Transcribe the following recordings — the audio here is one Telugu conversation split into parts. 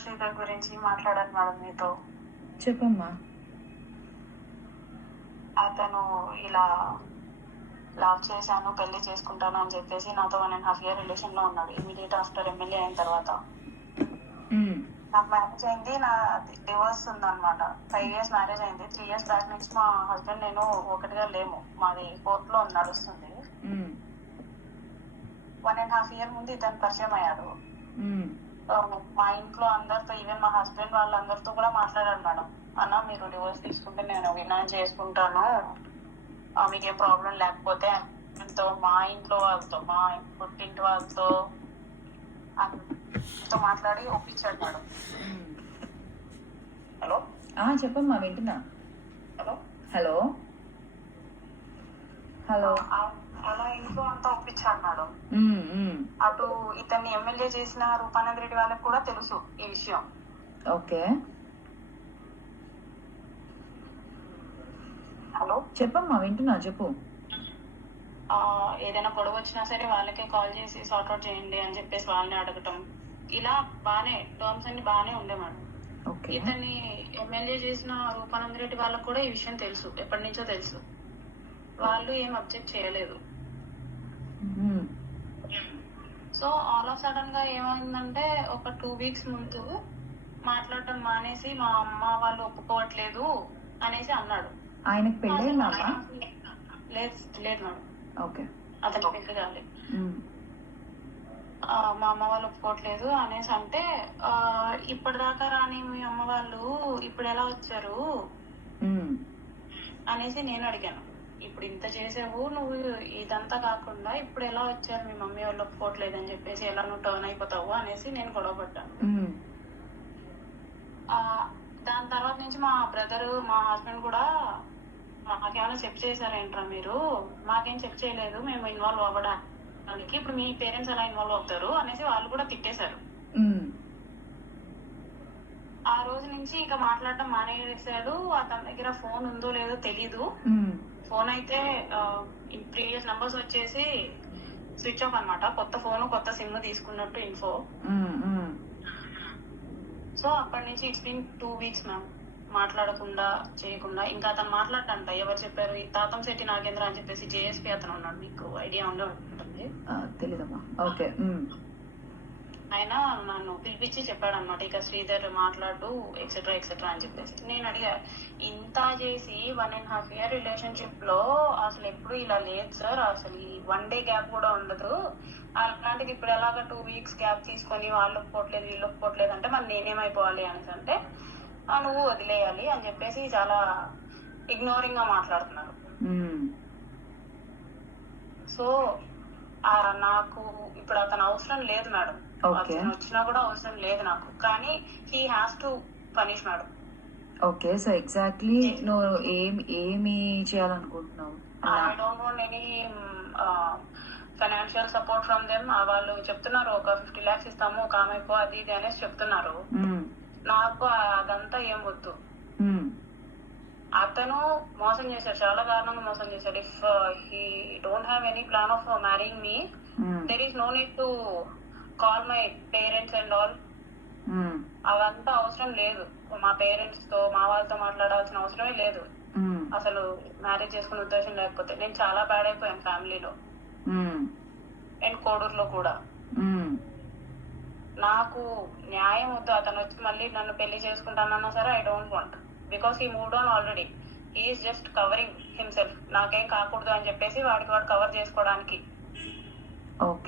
శ్రీధర్ గురించి మాట్లాడాను మేడం మీతో. చెప్పమ్మా. అతను ఇలా లవ్ చేశాను, పెళ్లి చేసుకుంటాను అని చెప్పేసి నాతో 1.5 year రిలేషన్ లో ఉన్నాడు. ఇమీడియట్ ఆఫ్టర్ ఎమ్మెల్యే అయిన తర్వాత నాకు మ్యారేజ్ అయింది, నా డివోర్స్ ఉందన్నమాట. 5 years మ్యారేజ్ అయింది. 3 years బ్యాక్ నుంచి మా హస్బెండ్ నేను ఒకటిగా లేము, మాది కోర్టులో నడుస్తుంది. 1.5 year ముందు ఇతను పరిచయం అయ్యాడు. మా ఇంట్లో అందరితో, ఈవెన్ మా హస్బెండ్ వాళ్ళందరితో కూడా మాట్లాడాడు మేడం. అన్న మీరు డివోర్స్ తీసుకుంటే నేను వినాయన చేసుకుంటాను, మీకేం ప్రాబ్లం లేకపోతే ఎంతో, మా ఇంట్లో వాళ్ళతో, మా పుట్టింటి వాళ్ళతో అంతో మాట్లాడి ఒప్పించాడు మేడం. హలో చెప్పమ్మా, వింటున్నా. హలో హలో హలో అలా ఇంట్లో అంతా ఒప్పించాడు మేడం. అటు ఇతన్ని ఎమ్మెల్యే చేసిన రూపానంద్ రెడ్డి వాళ్ళకి కూడా తెలుసు ఈ విషయం. ఓకే, హలో చెప్పమ్మా, వింటున్నా, చెప్పు. ఏదైనా గొడవ వచ్చినా సరే వాళ్ళకే కాల్ చేసి సార్ట్అవుట్ చేయండి అని చెప్పేసి వాళ్ళని అడగటం, ఇలా బానే టర్మ్స్ అన్ని బానే ఉండే మేడం. ఇతన్ని ఎమ్మెల్యే చేసిన రూపానంద్ రెడ్డి వాళ్ళకి కూడా ఈ విషయం తెలుసు, ఎప్పటి నుంచో తెలుసు. వాళ్ళు ఏం అబ్జెక్ట్ చేయలేదు. సో ఆల్ ఆఫ్ సడన్ గా ఏమైందంటే ఒక 2 weeks ముందు మాట్లాడటం మానేసి మా అమ్మ వాళ్ళు ఒప్పుకోవట్లేదు అనేసి అన్నాడు. ఆయనకు పెళ్ళైందా? లేదు మేడం. ఓకే, అతనికి పెళ్లి కాలేదు. మా అమ్మ వాళ్ళు ఒప్పుకోవట్లేదు అనేసి అంటే, ఇప్పటిదాకా రాని మీ అమ్మ వాళ్ళు ఇప్పుడు ఎలా వచ్చారు అనేసి నేను అడిగాను. ఇప్పుడు ఇంత చేసావు నువ్వు, ఇదంతా కాకుండా ఇప్పుడు ఎలా వచ్చారు మీ మమ్మీ వాళ్ళు ఒప్పుకోవట్లేదు అని చెప్పేసి ఎలా నువ్వు టర్న్ అయిపోతావు అనేసి నేను గొడవ పడ్డాను. దాని తర్వాత నుంచి మా బ్రదర్, మా హస్బెండ్ కూడా మాకేమైనా చెక్ చేశారేంట్రా మీరు, మాకేం చెక్ చేయలేదు, మేము ఇన్వాల్వ్ అవ్వడానికి, ఇప్పుడు మీ పేరెంట్స్ ఎలా ఇన్వాల్వ్ అవుతారు అనేసి వాళ్ళు కూడా తిట్టేశారు. ఆ రోజు నుంచి ఇక మాట్లాడటం మానేసాడు. అతని దగ్గర ఫోన్ ఉందో లేదో తెలీదు. ఫోన్ అయితే ప్రీవియస్ నంబర్స్ వచ్చేసి స్విచ్ ఆఫ్ అన్నమాట. కొత్త ఫోన్, కొత్త సిమ్ తీసుకున్నట్టు ఇన్ఫో. సో అప్పటి నుంచి ఇట్స్ బీన్ 2 weeks మ్యామ్, మాట్లాడకుండా చేయకుండా. ఇంకా అతను మాట్లాడటంట, ఎవరు చెప్పారు, ఈ తాతం శెట్టి నాగేంద్ర అని చెప్పేసి జేఎస్పీ అతను ఉన్నాడు, మీకు ఐడియా ఉండే ఉంటుంది. తెలీదమ్మా. ఓకే, ఆయన నన్ను పిలిపించి చెప్పాడు అనమాట, ఇక శ్రీధర్ మాట్లాడు ఎక్సెట్రా ఎక్సెట్రా అని చెప్పేసి. నేను అడిగా, ఇంత చేసి 1.5 year రిలేషన్షిప్ లో అసలు ఎప్పుడు ఇలా లేదు సార్, అసలు 1 day గ్యాప్ కూడా ఉండదు, అలాంటిది ఇప్పుడు ఎలాగ 2 weeks గ్యాప్ తీసుకొని వాళ్ళు ఒప్పుకోవట్లేదు వీళ్ళు ఒప్పుకోవట్లేదు అంటే మరి నేనేమైపోవాలి అనేసి అంటే, నువ్వు వదిలేయాలి అని చెప్పేసి చాలా ఇగ్నోరింగ్ గా మాట్లాడుతున్నారు. సో నాకు ఇప్పుడు అతను అవసరం లేదు మేడం, అతను వచ్చినా కూడా అవసరం లేదు నాకు, కానీ he has to punish madam. Okay, so exactly నువ్వు ఏమి చేయాలనుకుంటున్నావు? I don't want any financial support from them. వాళ్ళు చెప్తున్నారు ఒక 50 lakhs ఇస్తాము, ఒక ఆమెకు అది ఇది అనేసి చెప్తున్నారు. నాకు అదంతా ఏం వద్దు. అతను మోసం చేశాడు, చాలా దారుణంగా మోసం చేశాడు. If he don't have any plan of marrying me, there is no need to call my parents and all. అవంతా అవసరం లేదు, మా పేరెంట్స్ తో మా వాళ్ళతో మాట్లాడాల్సిన అవసరమే లేదు. అసలు మ్యారేజ్ చేసుకునే ఉద్దేశం లేకపోతే. నేను చాలా బ్యాడ్ అయిపోయాను ఫ్యామిలీలో అండ్ కోడూరులో కూడా. నాకు న్యాయం వద్దు. అతను వచ్చి మళ్ళీ నన్ను పెళ్లి చేసుకుంటానన్నా సరే I don't want, because he moved on already. He is just covering himself. నాకేం కాకూడదు అని చెప్పేసి వాడు కవర్ చేసుకోవడానికి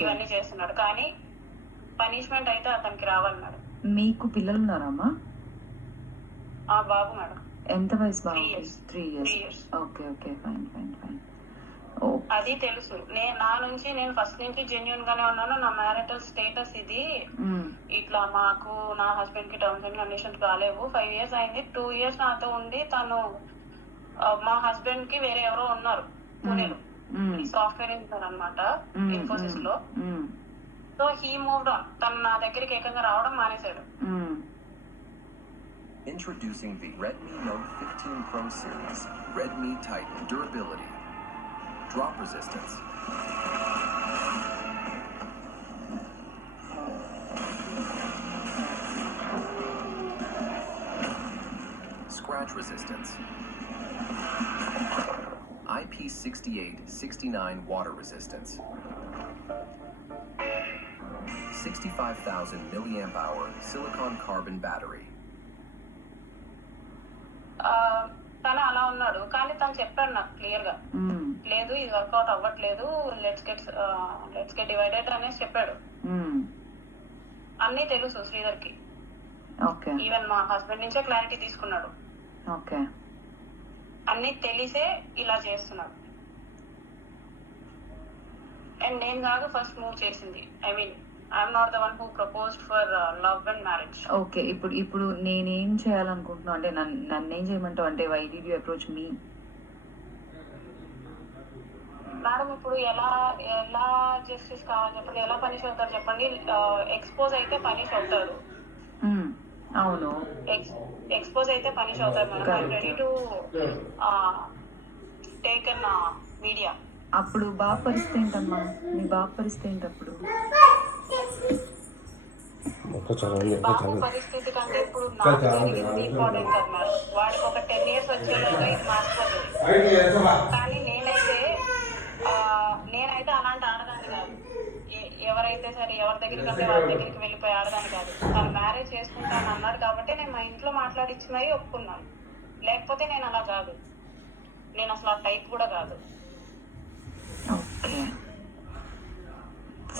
ఇవన్నీ చేస్తున్నాడు. కానీ పనిష్మెంట్ అయితే అతనికి రావాలి మేడం. మీకు పిల్లలు ఉన్నారమ్మా? బాబు మేడం. ఎంత వయసు బాబు? 3 years. Okay, fine. అది తెలుసు. నా నుంచి నేను ఫస్ట్ నుంచి జెన్యూన్ గానే ఉన్నాను. నా మ్యారిటల్ స్టేటస్ ఇది, ఇట్లా మాకు నా హస్బెండ్ కి టర్మ్స్ అండ్ కండిషన్స్ కాలేవు. 5 years అయింది. 2 years నాతో ఉండి తను, మా హస్బెండ్ కి వేరే ఎవరో ఉన్నారు పూణేలో, సాఫ్ట్వేర్ ఇంజనీర్ అనమాట ఇన్ఫోసిస్ లో. So he moved on. తను నా దగ్గరికి ఏకంగా రావడం మానేశాడు. Introducing the Redmi Note 15 Pro series. Redmi Titan durability, drop resistance, scratch resistance. IP68-69 water resistance. 65,000 milliamp hour silicon carbon battery. తను అలా ఉన్నాడు, కానీ తను చెప్పాడు నాకు క్లియర్ గా, లేదు ఇది వర్కౌట్ అవ్వట్లేదు, లెట్స్ గెట్ డివైడెడ్ అనేసి చెప్పాడు. అన్నీ తెలుసు శ్రీధర్ కి, ఈవెన్ మా హస్బెండ్ నుంచే క్లారిటీ తీసుకున్నాడు. అన్ని తెలిసే ఇలా చేస్తున్నాడు. అండ్ నేను కాదు ఫస్ట్ మూవ్ చేసింది. I mean I'm not the one who proposed for love and marriage. Okay, ఇప్పుడు నేనేం చేయాలనుకుంటున్నా అంటే నన్ను ఏం చేయమంటావు అంటే why did you approach me? Madam ఇప్పుడు ఎలా జస్టిస్ కావాలి చెప్పండి, ఎలా పనిష్ అవుతారు చెప్పండి? ఎక్స్పోజ్ అయితే పనిష్ అవుతారు. అవును, ఎక్స్పోజ్ అయితే పనిష్ అవుతారు madam. I ready to take an media. అప్పుడు బాబు పరిస్థితి ఏంటమ్మా? మీ బాబు పరిస్థితి ఏంటి అప్పుడు? బాబు పరిస్థితి కంటే ఇప్పుడు నాకు జరిగింది ఇంపార్టెంట్ కదా మేడం. వాడికి ఒక 10 years వచ్చేలాగా ఇది మార్చిపోతుంది. కానీ నేనైతే అలాంటి ఆడదాన్ని కాదు. ఎవరైతే సరే ఎవరి దగ్గరికి అంటే వాళ్ళ దగ్గరికి వెళ్ళిపోయి ఆడదాన్ని కాదు. తను మ్యారేజ్ చేసుకుంటాను అన్నాడు కాబట్టి నేను మా ఇంట్లో మాట్లాడిచ్చి మరీ ఒప్పుకున్నాను. లేకపోతే నేను అలా కాదు, నేను అసలు ఆ టైప్ కూడా కాదు. ఓకే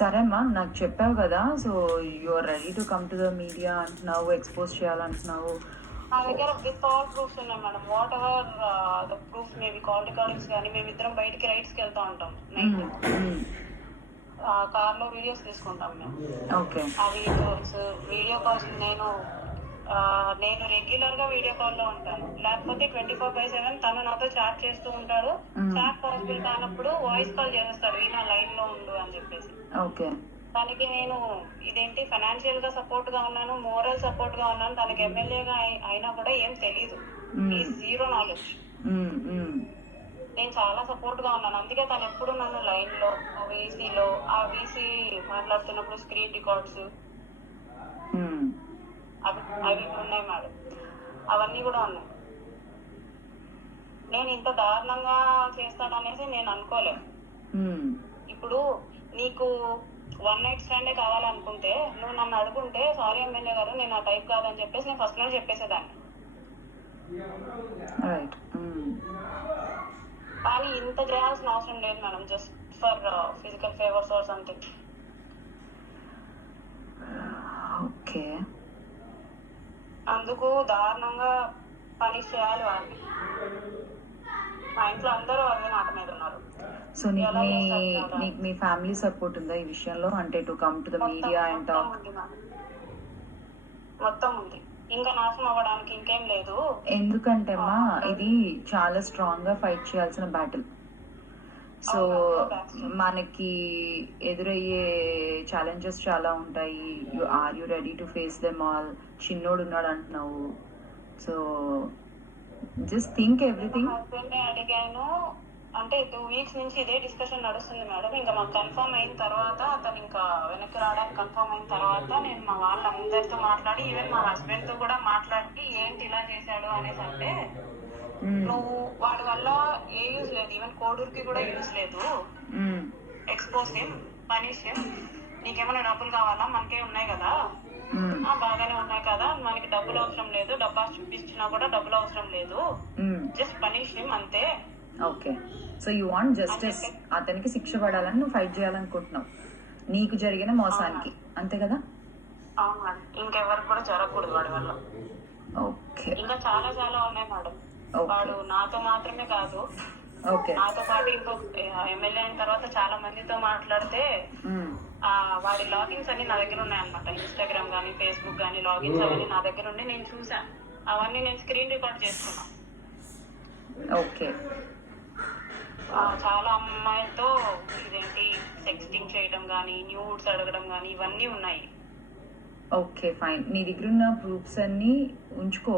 సరే అమ్మా, నాకు చెప్పావు కదా, so you're ready to come to the media అంటున్నావు, ఎక్స్పోజ్ చేయాలంటున్నావు. నా దగ్గర విత్ ఆల్ ప్రూఫ్స్ ఉన్నాయి madam. Whatever the proof maybe call recordings కానీ, మేమిద్దరం బయటికి రైడ్స్కి వెళ్తా ఉంటాం నైట్, కార్ లో వీడియోస్ తీసుకుంటాం మేము. ఆ వీడియో కాల్స్ నేను రెగ్యులర్ గా వీడియో కాల్ లో ఉంటాను. లేకపోతే 24/7 తను నాతో చాట్ చేస్తూ ఉంటాడు. చాట్ పాసిబుల్ కానప్పుడు వాయిస్ కాల్ చేస్తాడు, ఈయన లైన్ లో ఉండు అని చెప్పేసి. తనకి నేను ఇదేంటి ఫైనాన్షియల్ గా సపోర్ట్ గా ఉన్నాను, మోరల్ సపోర్ట్ గా ఉన్నాను. తనకి ఎమ్మెల్యేగా అయినా కూడా ఏం తెలీదు, జీరో నాలెడ్జ్. నేను చాలా సపోర్ట్ గా ఉన్నాను. అందుకే తను ఎప్పుడు నన్ను లైన్ లో వీసీలో ఆ వీసీ మాట్లాడుతున్నప్పుడు స్క్రీన్ రికార్డ్స్ అవి ఉన్నాయి మేడం, అవన్నీ కూడా ఉన్నాయి. నేను ఇంత దారుణంగా చేస్తాననేసి నేను అనుకోలే. ఇప్పుడు నీకు 1 night స్టాండే కావాలనుకుంటే నువ్వు నన్ను అడుగుంటే, సారీ ఎమ్మెల్యే గారు నేను ఆ టైప్ కాదని చెప్పేసి నేను ఫస్ట్ నుంచి చెప్పేసేదాన్ని. కానీ ఇంత చేయాల్సిన అవసరం లేదు madam, just for physical favours or something. అందుకు దారుణంగా పనిష్ చేయాలి వాడిని. మా ఇంట్లో అందరూ అదే మాట మీద ఉన్నారు. సో నీకు మీ ఫ్యామిలీ సపోర్ట్ ఉందా ఈ విషయంలో? అంటే to come to the media and talk? మొత్తం ఉంది, ఇంకా నాశనం అవ్వడానికి ఇంకేం లేదు. ఎందుకంటే అమ్మా ఇది చాలా స్ట్రాంగ్ గా ఫైట్ చేయాల్సిన బ్యాటిల్. సో మనకి ఎదురయ్యే ఛాలెంజెస్ చాలా ఉంటాయి. Are you ready to face them all? చిన్నోడు ఉన్నాడు అంటున్నావు, so just think everything. Husband అడిగాను, అంటే 2 weeks నుంచి ఇదే డిస్కషన్ నడుస్తుంది మేడం. ఇంకా మాకు కన్ఫర్మ్ అయిన తర్వాత, అతను ఇంకా వెనక్కి రావడానికి కన్ఫర్మ్ అయిన తర్వాత నేను మా వాళ్ళందరితో మాట్లాడి, ఈవెన్ మా హస్బెండ్ తో కూడా మాట్లాడి ఏంటి ఇలా చేశాడు అనేసి అంటే, నువ్వు వాడి వల్ల ఏ యూజ్ లేదు, ఈవెన్ కోడూరుకి కూడా యూజ్ లేదు. Expose him, punish him. నీకేమైనా డబ్బులు కావాలా? మనకే ఉన్నాయి కదా, బాగానే ఉన్నాయి కదా, మనకి డబ్బులు అవసరం లేదు, డబ్బా చూపించినా కూడా డబ్బులు అవసరం లేదు, జస్ట్ పనిష్ హిమ్ అంతే. Okay, so you want justice, అతనికి శిక్ష పడాలని నువ్వు ఫైట్ చేయాలనుకుంటున్నావు నీకు జరిగిన మోసానికి, అంతే కదా? అవును, ఇంకెవరికి కూడా జరగకూడదు వాడి వల్ల. ఓకే, ఇంకా చాలా చాలా ఉన్నాయి మేడం. వాడు నాతో మాత్రమే కాదు, నాతో పాటు ఇంకొక ఎమ్మెల్యే అయిన తర్వాత చాలా మందితో మాట్లాడితే వాడి లాగిన్స్ అన్ని నా దగ్గర ఉన్నాయన్నమాట. ఇన్స్టాగ్రామ్ కానీ ఫేస్బుక్ కానీ లాగిన్స్ అవన్నీ నా దగ్గర ఉండి నేను చూసాను. అవన్నీ నేను స్క్రీన్ రికార్డ్ చేసుకున్నా. ఓకే, చాలా అమ్మాయిలతో ఇదేంటి సెక్స్టింగ్ చేయడం కానీ, న్యూడ్స్ అడగడం కానీ, ఇవన్నీ ఉన్నాయి. ఓకే ఫైన్, నీ దగ్గర ఉన్న ప్రూఫ్స్ అన్ని ఉంచుకో.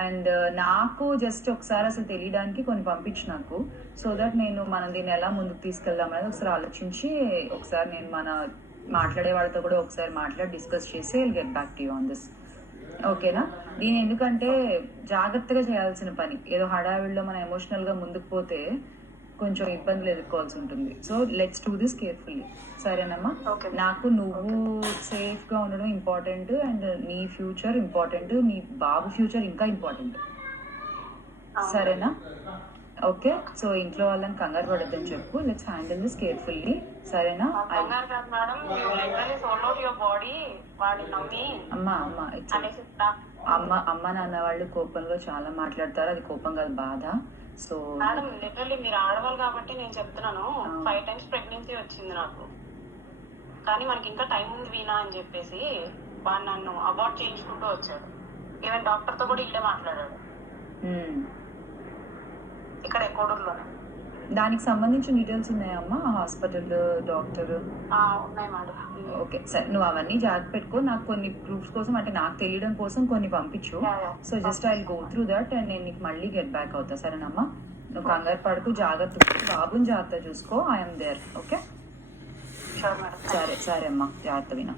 అండ్ నాకు జస్ట్ ఒకసారి అసలు తెలియడానికి కొన్ని పంపించు నాకు, సో దట్ నేను మనం దీన్ని ఎలా ముందుకు తీసుకెళ్దాం అనేది ఒకసారి ఆలోచించి, ఒకసారి నేను మాట్లాడే వాళ్ళతో కూడా ఒకసారి మాట్లాడి డిస్కస్ చేసి I'll get back to you on this. ఓకేనా? దీని ఎందుకంటే జాగ్రత్తగా చేయాల్సిన పని, ఏదో హడావిడిలో మనం ఎమోషనల్ గా ముందుకు పోతే కొంచెం ఇబ్బందులు ఎదుర్కోవాల్సి ఉంటుంది. So let's do this carefully, సరేనమ్మా? Okay. నాకు నువ్వు సేఫ్ గా ఉండడం ఇంపార్టెంట్, అండ్ నీ ఫ్యూచర్ ఇంపార్టెంట్, నీ బాబు ఫ్యూచర్ ఇంకా ఇంపార్టెంట్, సరేనా? ఓకే, సో ఇంట్లో వాళ్ళని కంగారు పడొద్దని చెప్పు. లెట్స్ హ్యాండిల్ దిస్ కేర్ఫుల్లీ, సరేనా? కంగారు కాదు madam, you literally sold out your body వాడిని నమ్మి అమ్మా అమ్మా it's okay. అనేసి అమ్మ నాన్న వాళ్ళు కోపంలో చాలా మాట్లాడతారు, అది కోపం కాదు, బాధ. సో మేడం లిటరల్లీ మీరు ఆడవాళ్ళు కాబట్టి నేను చెప్తున్నాను, 5 times ప్రెగ్నెన్సీ వచ్చింది నాకు, కానీ మనకి ఇంకా టైం ఉంది వీణా అని చెప్పేసి వాడు నన్ను అబార్ట్ చేయించుకుంటూ వచ్చాడు. ఈవెన్ డాక్టర్ తో కూడా ఇల్లే మాట్లాడాడు ఇక్కడ ఎకోడూరులోనే. దానికి సంబంధించిన డీటెయిల్స్ ఉన్నాయమ్మా, హాస్పిటల్, డాక్టర్? ఉన్నాయి మేడం. ఓకే సరే, నువ్వు అవన్నీ జాగ్రత్త పెట్టుకో. నాకు కొన్ని ప్రూఫ్స్ కోసం, అంటే నాకు తెలియడం కోసం కొన్ని పంపించు. So just I go through that and నేను నీకు మళ్ళీ గెట్ బ్యాక్ అవుతా, సరేనమ్మా? నువ్వు కంగారు పడుకు, జాగ్రత్త, బాబుని జాగ్రత్త చూసుకో. I'm there. Okay sure madam. సరే సరే అమ్మా, జాగ్రత్త వినా.